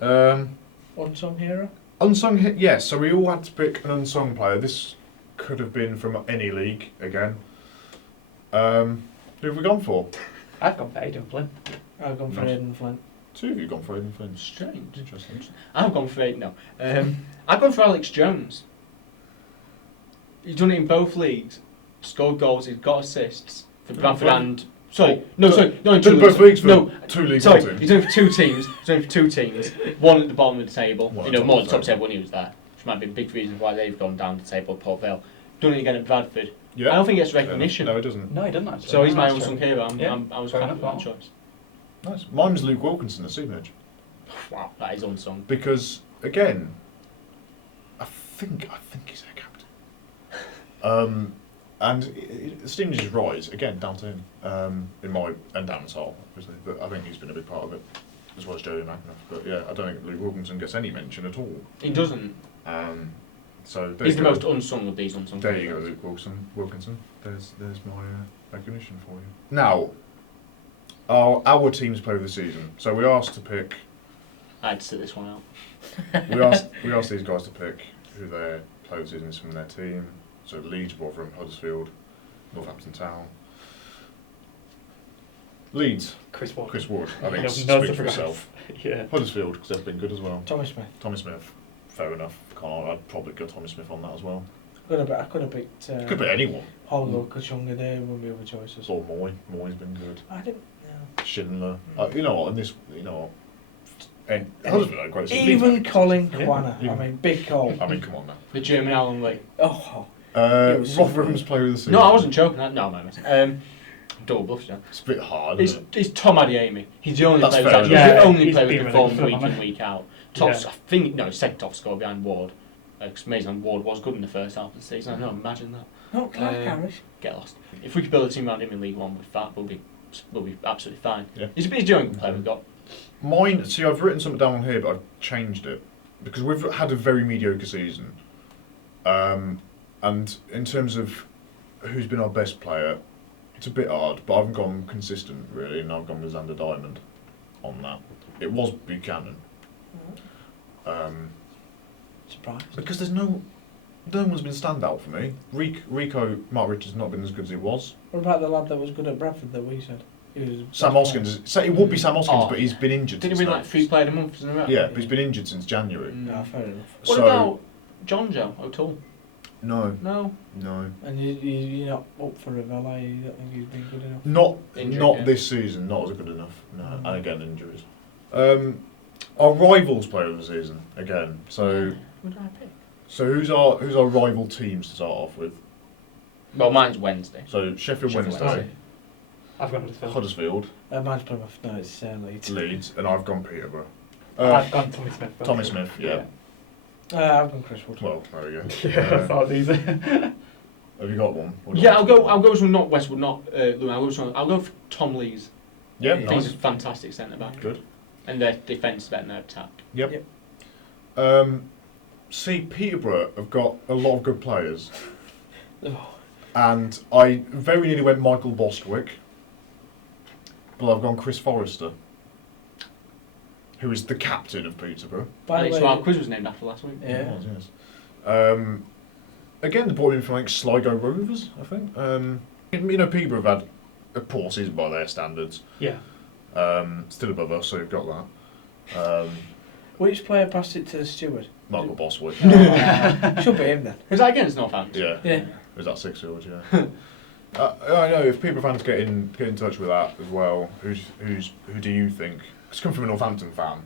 Unsung hero? Yes, so we all had to pick an unsung player. This could have been from any league, again. Who have we gone for? I've gone for Aidan Flynn. I've gone for Aidan Flynn. Two of you gone for Aidan Flynn. Strange. Interesting. I've gone for I've gone for Alex Jones. He's done it in both leagues. Scored goals. He's got assists for Bradford and. In two both leagues for no, two leagues. sorry, he's done it for two teams. He's done it for two teams. One at the bottom of the table. One More at at the the top table when he was there, which might be a big reason why they've gone down the table. Port Vale. Done it again at Bradford. Yeah. I don't think he gets recognition. No, it doesn't. No, he doesn't actually. So he's my That's unsung true. hero. Yeah. I was Fair happy with enough. that choice. Nice. Mine was Luke Wilkinson at Stevenage. Wow, that is unsung. Because, again, I think he's their captain. And Stevenage's rise, again, down to him. And Dan's Hall, obviously. But I think he's been a big part of it, as well as Joey McAnuff. But yeah, I don't think Luke Wilkinson gets any mention at all. He doesn't. So He's the most unsung of these unsung. There you go, Luke Wilkinson. There's my recognition for you. Now, our team's player of the season. So we asked to pick. I had to sit this one out. we asked these guys to pick who their player of the season is from their team. So Leeds, Rotherham, Huddersfield, Northampton Town. Leeds. Chris Ward. I think No speaks surprise. for itself. Yeah. Huddersfield, because they've been good as well. Tommy Smith. Tommy Smith. Fair enough. I'd probably go Tommy Smith on that as well. I could have picked. Could be anyone. Hollow, Kachunga there, one of the other choices. Or Moy. Moy's been good. I didn't. No. Schindler. You know what? And this. You know what? And Huddersfield had a great season. Even Colin Yeah. Kwana. Yeah. I mean, big call. I mean, come on now. The German Alan Lee. Oh. It was so Rotherham's player of the season. No, I wasn't joking. No, man. Double bluff, yeah. It's a bit hard, It's, isn't it? it's Tom Adeyemi. He's the only That's player. fair He's enough. the Yeah, only he's player been who really performed good, week hasn't in he? week out. Top, Yeah. I think second top scorer behind Ward. Because amazing, Ward was good in the first half of the season. I know, imagine that. Not Clark Harris. Get lost. If we could build a team around him in League One, we'll be absolutely fine. Yeah. He's the only player we've got. Mine, see, I've written something down on here, but I've changed it. Because we've had a very mediocre season. And in terms of who's been our best player, it's a bit hard, but I've gone consistent, really, and I've gone with Xander Diamond on that. It was Buchanan. Surprise. Because there's no one's been standout for me. Rico, Mark Richards, not been as good as he was. What about the lad that was good at Bradford that we said? He was Sam Hoskins, it would be Sam Hoskins, but he's been injured. Didn't he win like 3 player of the month? Isn't it? Yeah, but he's been injured since January. No, fair enough. What So- about John Joe O'Toole? No. No. And you're not up for Ravelli, you don't think he's been good enough? Injury, Not yeah. this season. Not as good enough. No, and again injuries. Our rivals player of the season again. So Who did I pick? who's our rival teams to start off with? Well, mine's Wednesday. So Sheffield Wednesday, I've gone Huddersfield. Huddersfield, Mine's Plymouth, no, it's Leeds. Leeds, and I've gone Peterborough. I've gone Tommy Smith. Tommy Smith, yeah. I've gone Chris Wood. Well, there we go. Yeah, I thought these. Have you got one? Or Yeah, not? I'll go with not Westwood, not Lewin. I'll go for Tom Lees. Yeah, I think he's nice. a fantastic centre back. Good. And their defence better than their attack. Yep. See, Peterborough have got a lot of good players, Oh, and I very nearly went Michael Bostwick, but I've gone Chris Forrester, who is the captain of Peterborough. by the So our way, quiz was named after last week. Yeah. It was, yes. Again, they brought him from like Sligo Rovers, I think. You know, Peterborough have had a poor season by their standards. Yeah. Still above us, so you've got that. which player passed it to the steward? Michael Bostwick. Should be him then. Was that against Northampton? Yeah. Yeah. Was that 6-year-old? Yeah. I know if people fans get in touch with that as well. Who do you think? Because come from a Northampton fan,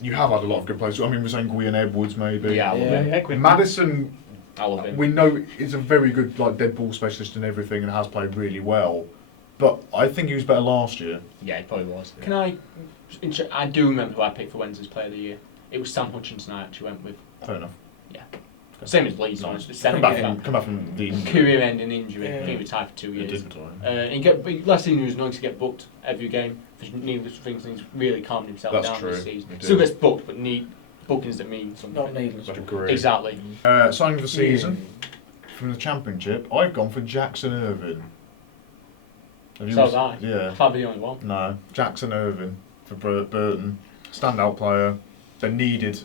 you have had a lot of good players. I mean, we're saying Gwion Edwards maybe. Yeah, I love Yeah. him. Quinn. Madison, I love him. we know is a very good like dead ball specialist and everything, and has played really well. But I think he was better last year. Yeah, he probably was. Yeah. I do remember who I picked for Wednesday's Player of the Year. It was Sam Hutchinson I actually went with. Fair enough. Yeah. Same as Leeds, honestly. Come back from the Career-ending injury. Yeah. He retired for 2 He years. did retire. Last season he was known to get booked every game. Needless things, he's really calmed himself That's down true. this season. He did. Still gets booked, but bookings that mean something. Not needless. I'd agree. Exactly. Signing of the season from the Championship. I've gone for Jackson Irvine. Have you So also- have I. Yeah. If I'd be the only one. No, Jackson Irvine for Burton, standout player. they needed.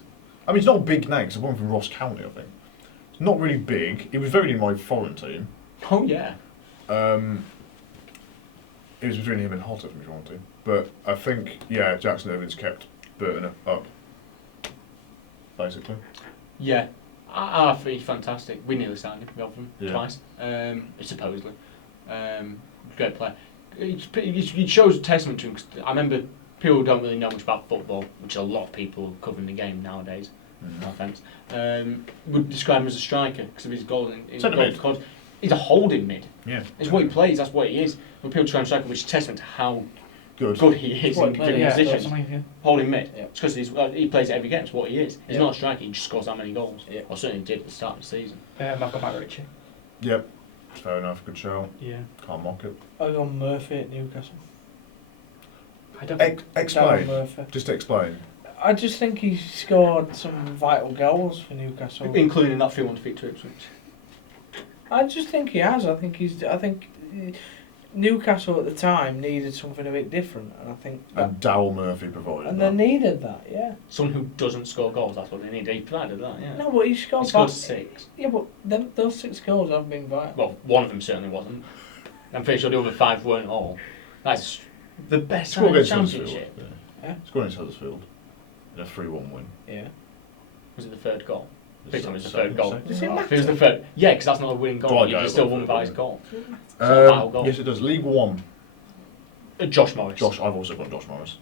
I mean, he's not a big name because I won from Ross County, I think. It's not really big. He was very in my foreign team. Oh yeah. It was between him and Hotter from his foreign team. But I think, yeah, Jackson Irving's kept Burton up, basically. Yeah. I think he's fantastic. We nearly signed him. We offered him Yeah. twice. Supposedly. Great player. It shows a testament to him. 'Cause I remember people who don't really know much about football, which a lot of people covering the game nowadays. No offence. Would describe him as a striker because of his goal in Centre mid. goal. He's a holding mid. Yeah. It's what he plays. That's what he is. When people try and striker, which is a testament to how Good. good he is What in he plays, different yeah, positions. Holding mid. Yeah. It's because he plays it every game. It's what he is. He's Yeah. not a striker. He just scores that many goals. Yeah. Or certainly did at the start of the season. I've got Matt Ritchie. Yep. Fair enough. Good show. Yeah. Can't mock it. I got Murphy at Newcastle. I don't Darren Explain. Murphy. Just explain. I just think he scored some vital goals for Newcastle. Including that 3-1 defeat to Ipswich. I just think he has. I think Newcastle at the time needed something a bit different, and I think And Darryl Murphy provided and they that. needed that. Yeah. Someone who doesn't score goals, that's what they need. He provided that, yeah. No, but he He scored. scored back- 6. Yeah, but those 6 goals have been vital. Well, one of them certainly wasn't. I'm pretty sure the other 5 weren't all. That's the best Score side in the against Huddersfield. championship. Yeah. Score against Huddersfield. In a 3-1 win. Yeah. Was it the third goal? It's Big time was the second- third goal. second. Does it If it was the third, yeah, because that's not a winning goal. Dwight You Gale still won won for by it, his goal. Um, not a vital goal. yes, it does. League One. Josh Morris. Josh, I've also got Josh Morris.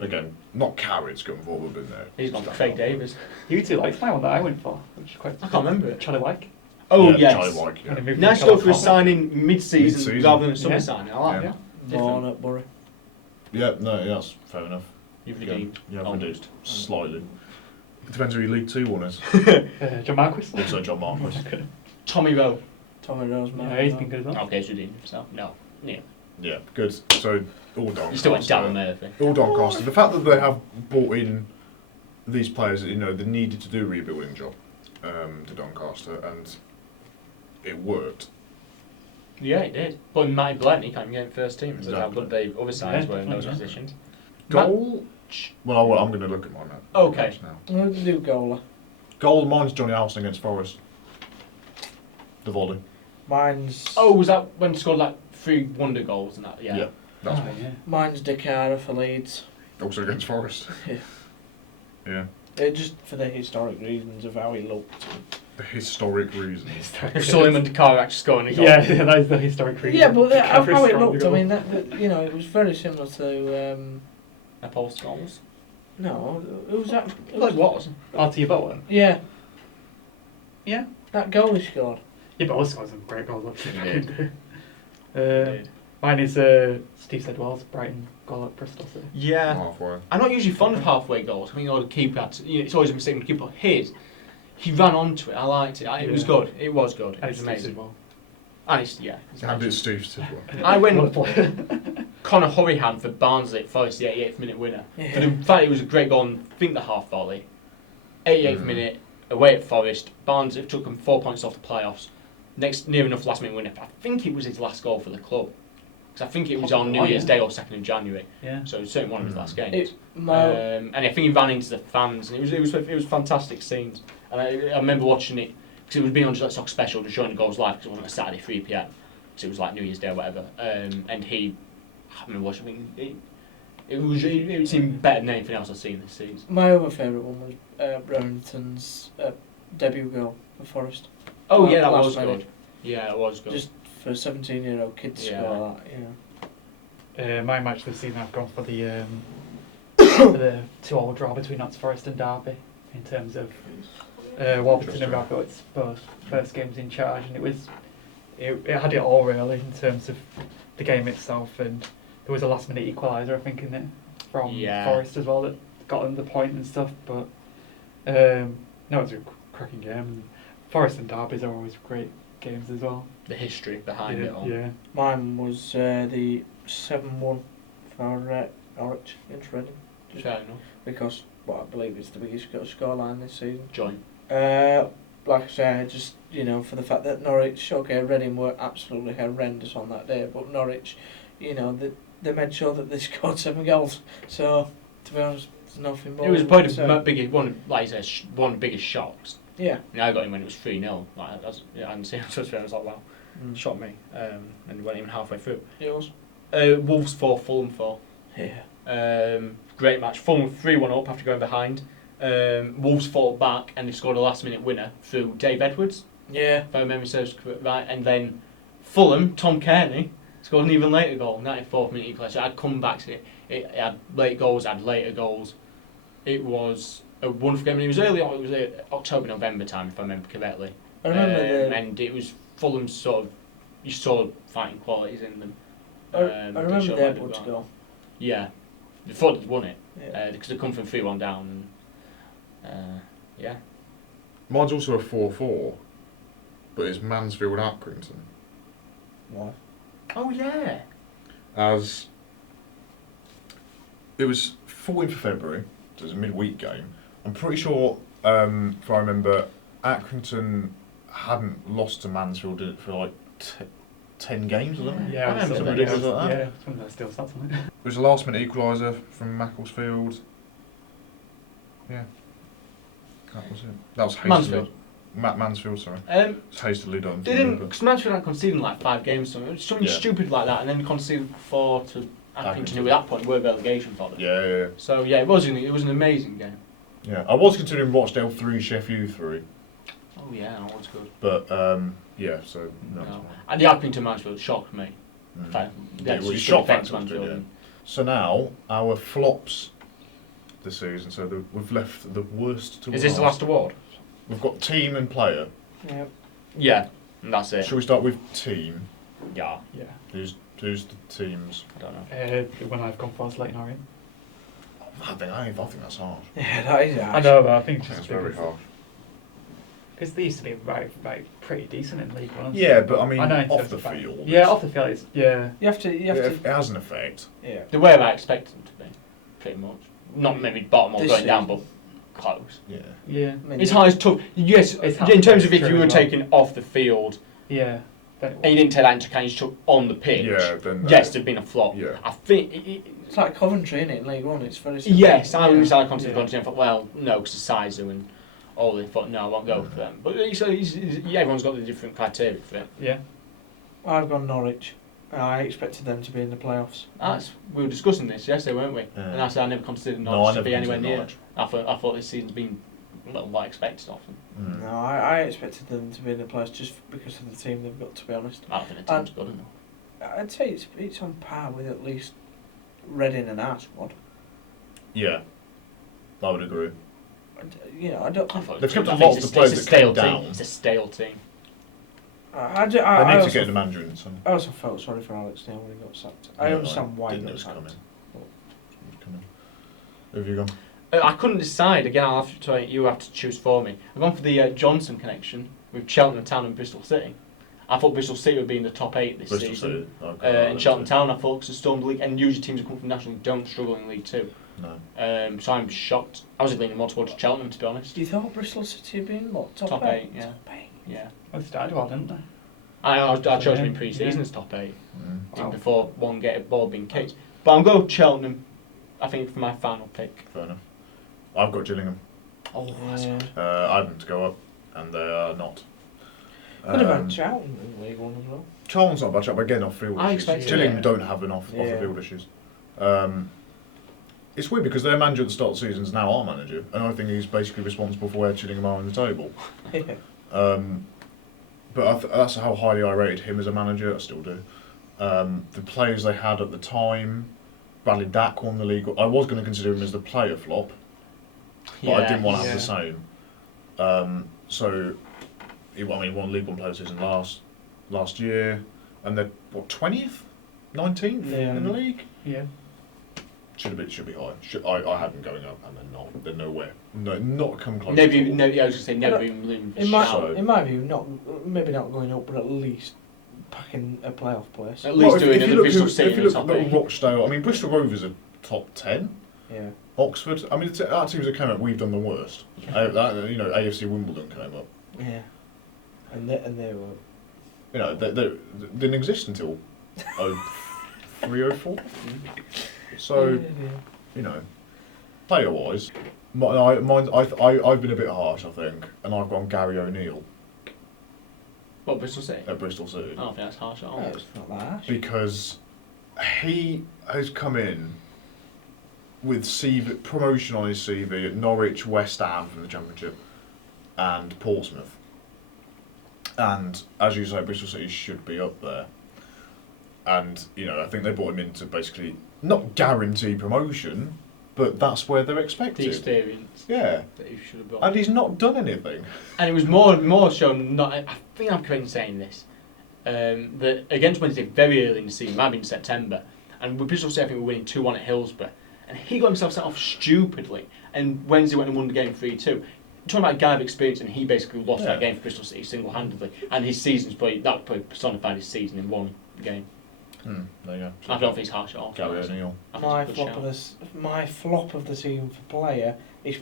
Again, not Carriage going forward, been there. He's gone for Craig Davis. You two liked my one that I went for, which is quite. I can't remember it. Charlie Wyke. Oh, yeah, yes. Charlie Wyke, yeah. When he moved Nice from to go for a California. signing mid-season, Mid-season. rather than a summer Yeah. signing. I like Yeah. that. Born at Bury. Yeah, no, yeah, that's fair enough. You've Yeah, redeemed. yeah, I've Almost. reduced slightly. It depends who your League 2 one is. John Marquis. Also John Marquis. Tommy Rowe. Tommy Rose, man. Yeah, he's been good as well. Okay, he's redeemed himself. No. Yeah. Yeah, good. So, all Doncaster. You still went Darren Murphy. All Doncaster. The fact that they have brought in these players, they needed to do a rebuilding job to Doncaster, and it worked. Yeah, he did. But Matty Blunt, he can't even get in first team. So how Exactly. good the other sides Yeah, were in those definitely, positions. Goal. Well, I'm going to look at mine now. Okay. Now. We'll do goalie. Goal. Mine's Johnny Alston against Forest. The volley. Mine's Oh, was that when he scored like 3 wonder goals and that? Yeah. Yeah. That's Oh, one. yeah. Mine's Dakara for Leeds. Also against Forest. Yeah. Yeah. Just for the historic reasons of how he looked. The historic reasons. Suleiman Dakar actually scoring a goal. Yeah, that is the historic reason. Yeah, but how Every it strong looked, I goal. mean, it was very similar to. Opposed goals. No, who was that? Like what? Artie Bowen. Yeah, Yeah. that goal he scored. Yeah, but also some great goals. Actually. Yeah. Mine is Steve Sedwell's Brighton goal at Bristol City. Yeah. Halfway. I'm not usually fond of halfway goals. I think the keeper had to, it's always a mistake when the keeper his. He ran onto it. I liked it. It was Yeah. good. It was good. It And was it's amazing. Sedwell. And it's, yeah. It's And amazing. it's Steve Tidwell. I What a went player. Connor Hurrihan for Barnsley at Forest, the 88th minute winner. For the fact it was a great goal and I think the half volley. 88th minute, away at Forest. Barnes, it took them 4 points off the playoffs. Next, near enough last minute winner. I think it was his last goal for the club. Because I think it was on New Oh, Year's yeah. Day or 2nd of January. Yeah. So it was certainly one of his last games. It, my, And I think he ran into the fans, and it was fantastic scenes. And I remember watching it because it was being on just like Soccer Special, just showing the goals live because it wasn't a Saturday 3 p.m. because it was like New Year's Day or whatever. And I remember watching it seemed better than anything else I've seen this season. my other favourite one was Brereton's debut goal for Forest. Oh yeah, that Last was minute. good. Yeah, it was good. Just for a 17-year-old kid to Yeah. score that, My match this season, I've gone for the for the 2-2 draw between Notts Forest and Derby in terms of Warburton and Rabbit's both first games in charge, and it had it all really in terms of the game itself, and there was a last minute equaliser I think in it from Yeah. Forest as well that got them the point and stuff, but no, it was a cracking game. And Forest and Derby's are always great games as well. The history behind it all. Yeah. Mine was the 7-1 for Norwich against Reading. Fair enough. Because I believe it's the biggest scoreline this season. Joint. Like I say, just for the fact that Norwich, okay, Reading were absolutely horrendous on that day, but Norwich, they made sure that they scored 7 goals. So to be honest, There's nothing more. It was probably so, the biggest one, like you said, one of the biggest shocks. Yeah. And I got him when it was 3-0. Like, I hadn't seen him touch it. I was like, wow, shocked me. And went even halfway through. Yours? Wolves 4, Fulham 4. Yeah. Great match. Fulham 3-1 up after going behind. Wolves fought back and they scored a last-minute winner through Dave Edwards. Yeah. If I remember serves right. And then Fulham, Tom Kearney, scored an even later goal, 94th minute equaliser. So I'd come back to it. It had late goals, had later goals. It was a wonderful game. And it was early on. It was October, November time, if I remember correctly. I remember and it was Fulham's sort of, you saw fighting qualities in them. I remember the Edwards goal. Yeah. They thought they'd won it. Yeah. Because they come from 3-1 down. And, yeah. Mine's also a 4-4, but it's Mansfield Accrington. Why? Oh, yeah. As it was 14th of February, so it was a midweek game. I'm pretty sure, if I remember, Accrington hadn't lost to Mansfield for like 10 games or something. Yeah, I remember something that. ridiculous like that. Yeah, some of that still stats on it. It was a last minute equaliser from Macclesfield. Yeah. That was it. That was hastily. Mansfield. Mansfield, sorry. It's hastily done. They didn't, because Mansfield had conceded like 5 games, something Yeah. stupid like that, and then conceded 4 to Accrington, who at that point were relegation for them. Yeah. So yeah, it was an amazing game. Yeah. I was considering Rochdale 3, Sheffield 3, Oh yeah, that was good. but yeah. So no. No. And the Accrington Mansfield shocked me. In fact, Yeah, well, it's shock defence factor was good, Mansfield. So now our flops this season. So we've left the worst to Is this the last award? We've got team and player. Yep. Yeah, and that's it. Shall we start with team? Yeah, Yeah. Who's the teams? I don't know. When I've gone for Leighton Orient. I think that's harsh. Yeah, that is I know, but I think That's just very harsh. because they used to be right, pretty decent in League One. Yeah, but I mean, I know in off terms the of fact. field. Yeah, off the field, it's, yeah. You have to. It has an effect. Yeah. The way I expected them to be, pretty much. Not maybe bottom or This going down, but season. close. Yeah. Yeah. I mean, It's hard, it's tough. Yes, It's hard in terms to of if true you were as well. taken off the field Yeah. Then it and you didn't take that into account, you just took on the pitch. Yeah. Then Yes, there'd been a flop. Yeah. I think. It's like Coventry, innit, in League One. It's very simple. Yes, I Yeah. was considered Yeah. Coventry and thought, well, no, because of size and all. They thought, no, I won't go for them. But yeah, everyone's got the different criteria for it. Yeah. I've gone Norwich. I expected them to be in the playoffs. We were discussing this yesterday, weren't we? Yeah. And I said I never considered No, Norwich I to never be anywhere considered near. Norwich. I thought this season's been what I expected of them. Mm. No, I expected them to be in the playoffs just because of the team they've got. To be honest, I don't think the team's good enough. I'd say it's on par with at least Reading and our squad. Yeah. I would agree. You know, I don't. I thought They've kept a I think lot it's of the players it's a that came stale team. down. It's a stale team. I They need to get the manager in. So. I also felt sorry for Alex Neil when he got sacked. I understand why he didn't know got it was sacked. coming. It was coming. Who have you gone? I couldn't decide. Again, I'll have to try. You have to choose for me. I've gone for the Johnson connection with Cheltenham Town and Bristol City. I thought Bristol City would be in the top 8 this Bristol season. City. Okay, And Cheltenham Town, I thought, because the Storm League, and usually teams that come from National League don't struggle in League 2. No. So I'm shocked. I was leaning more towards Cheltenham, to be honest. You thought Bristol City had been what, top Top 8? eight, yeah. Top 8. Yeah. Well, they started well, didn't they? I chose Yeah, them in pre-season yeah. as top 8, Mm. Wow. before one get a ball being kicked. But I'm going Cheltenham, I think, for my final pick. Fair enough. I've got Gillingham. Oh, Yeah. I had them to go up, and they are not. Could have had Charlton in League One as well. Charlton's not a bad shot, but again, off field I issues. expected Gillingham it. don't have enough off the Yeah. field issues. It's weird because their manager at the start of the season is now our manager, and I think he's basically responsible for where Gillingham are on the table. But that's how highly I rated him as a manager. I still do. The players they had at the time, Bradley Dack won the league. I was going to consider him as the player flop, but I didn't want to have the same. So, he won League One player season last year, and they're what 20th, 19th in the league. Yeah. Should be high. I had them going up, and they're not. They're nowhere. No, not come close. Never, at all. I was going to say never even lose. In my, So- in my view, maybe not going up, but at least back in a playoff place. At least doing if the you look, Bristol if City you in the look top at 8. Rochdale, I mean Bristol Rovers are top 10. Yeah. Oxford, I mean our teams that came up, we've done the worst. AFC Wimbledon came up. Yeah. And they were. You know, they didn't exist until 03, 04. So, Yeah. you know, Player-wise, I've been a bit harsh, I think, and I've gone Gary O'Neill What, Bristol City? at Bristol City. I don't think that's harsh at all. No, it's not that harsh. Because he has come in with promotion on his CV at Norwich, West Ham from the Championship, and Portsmouth. And as you say, Bristol City should be up there. And I think they brought him in to basically not guarantee promotion, but that's where they're expected. The experience. Yeah. That he should have got. And he's not done anything. And it was more shown. Not. I think I'm correct in saying this. That against Wednesday, very early in the season, might have been September, and with Bristol City, I think we were winning 2-1 at Hillsborough, and he got himself sent off stupidly. And Wednesday went and won the game 3-2. Talking about a guy of experience, and he basically lost that game for Bristol City single-handedly. And his season's probably personified his season in one game. There you go. I don't think it's harsh at all. Gary O'Neill. My flop of the season for player is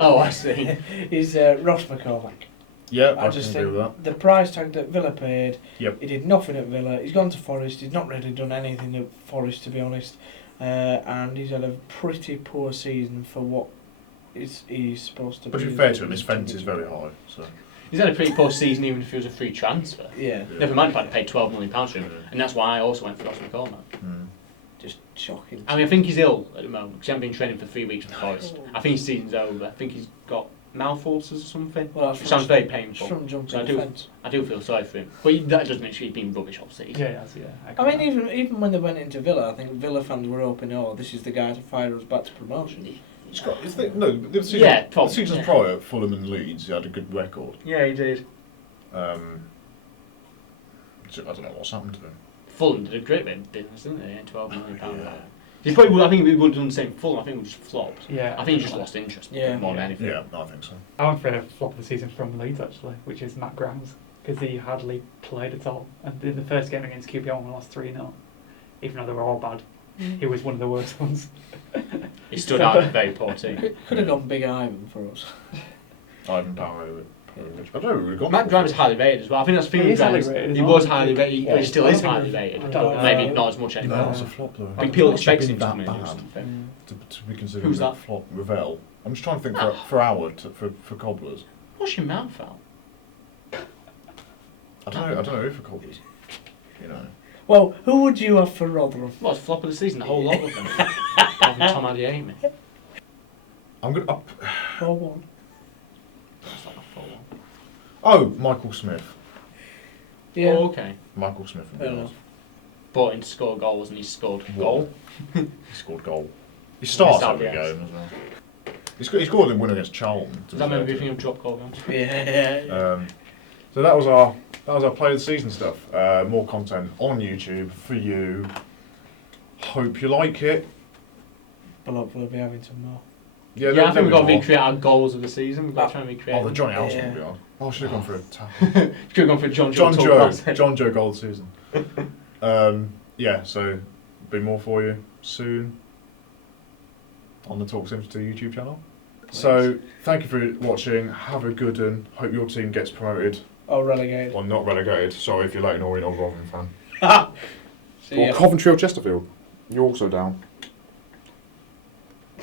Oh, I see. is Ross McCormack. Yeah, I I just can agree think with that. the price tag that Villa paid, Yep. he did nothing at Villa. He's gone to Forest. He's not really done anything at Forest, to be honest. And he's had a pretty poor season for what he's supposed to But be. to be fair to him, his fence is very high. So He's had a pretty poor season, even if he was a free transfer. Yeah. Never mind if I'd paid £12 million for him, and that's why I also went for Ross McCormack. Just shocking. I mean, I think he's ill at the moment because he hasn't been training for 3 weeks for Forest. I think his season's over. I think he's got mouth ulcers or something. Well, Which sounds very painful. From jumping So the fence. I do feel sorry for him. But that doesn't mean he's been rubbish all season. Yeah. I mean, even when they went into Villa, I think Villa fans were hoping, this is the guy to fire us back to promotion. the season, Yeah, the probably, seasons yeah. prior at Fulham and Leeds, he had a good record. Yeah, he did. So I don't know what's happened to him. Fulham did a great bit of business, didn't they? £12 million. He probably would, I think we would have done the same for Fulham. I think we just flopped. Yeah. I think he just lost interest more than anything. Yeah, I think so. I went for a flop of the season from Leeds actually, which is Matt Grimes, because he hardly played at all. And in the first game against QPR, we lost 3-0. Even though they were all bad, he was one of the worst ones. He stood out in a very poor team. Could have gone Big Ivan for us. Ivan Power. I don't know. We've got Matt Grimes is highly rated as well. I think that's the thing with Grimes. He was highly rated, but he still is highly rated. Maybe not as much anymore. No, it's a flop though. I think people expect been him to that come in or bad something. to be considered Who's a that? flop. Ravel. I'm just trying to think for Howard for Cobblers. Wash your mouth out. I don't know who for Cobblers. Well, who would you have for Rotherham? Well, it's flop of the season, the whole lot of them. Apart from Tom Adeyemi. I'm gonna up. 4-1. That's not a full one. Oh, Michael Smith. Yeah. Oh, okay. Michael Smith. Fair enough. Brought in to score goals and he scored goal. He scored goal. He starts started, every yes. game as well. He scored the win against Charlton. Does that make me think of drop goal games? Yeah. So that was our play of the season stuff. More content on YouTube for you. Hope you like it. But hopefully we'll be having some more. Yeah, I think we've got to recreate our goals of the season. We've got to try and recreate Oh, the them. Johnny House Yeah. one we are. Oh, I should have gone for a tap. Could have gone for John Joe Gold season. Yeah, so be more for you soon on the Talk72 YouTube channel. So thank you for watching. Have a good one. Hope your team gets promoted. Oh, relegated. Well, not relegated. Sorry if you're Leighton Orient or Rotherham fan. See ya. Or Coventry or Chesterfield. You're also down.